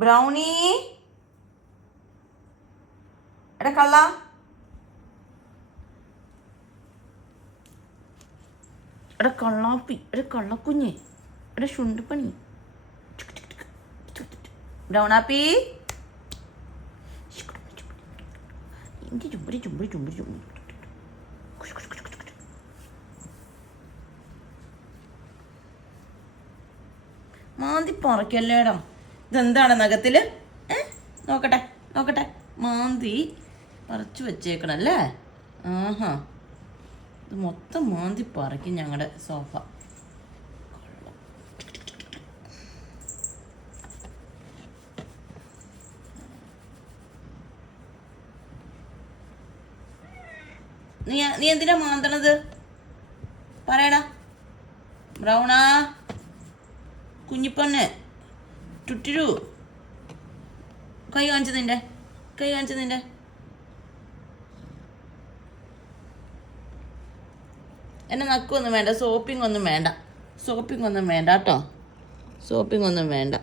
Brownie, എടാ കള്ള, എടാ കള്ളാപ്പി, എടാ കള്ളക്കുഞ്ഞ്, എടാ ശുണ്ടുപണി, ബ്രൗണാപ്പി, ചുമ്പരി ചുമ്പരി ചുമ്പരി ചുമ്പരി. മാന്തി പറിക്കല്ലേടാ. ഇതെന്താണ് നഖത്തില്? നോക്കട്ടെ നോക്കട്ടെ. മാന്തി പറിച്ചു വെച്ചേക്കണല്ലേ. ആഹാ, ഇത് മൊത്തം മാന്തി പറിക്കും ഞങ്ങളുടെ സോഫ. നീ എന്തിനാ മാന്തണത്? പറയടാ ബ്രൗണാ, കുഞ്ഞിപ്പണ്ണ്, ചുട്ടിരു, കൈ കാണിച്ചതിൻ്റെ, കൈ കാണിച്ചതിൻ്റെ. എന്നെ നക്കൊന്നും വേണ്ട, സോപ്പിംഗ് ഒന്നും വേണ്ട, സോപ്പിംഗ് ഒന്നും വേണ്ട കേട്ടോ, സോപ്പിംഗ് ഒന്നും വേണ്ട.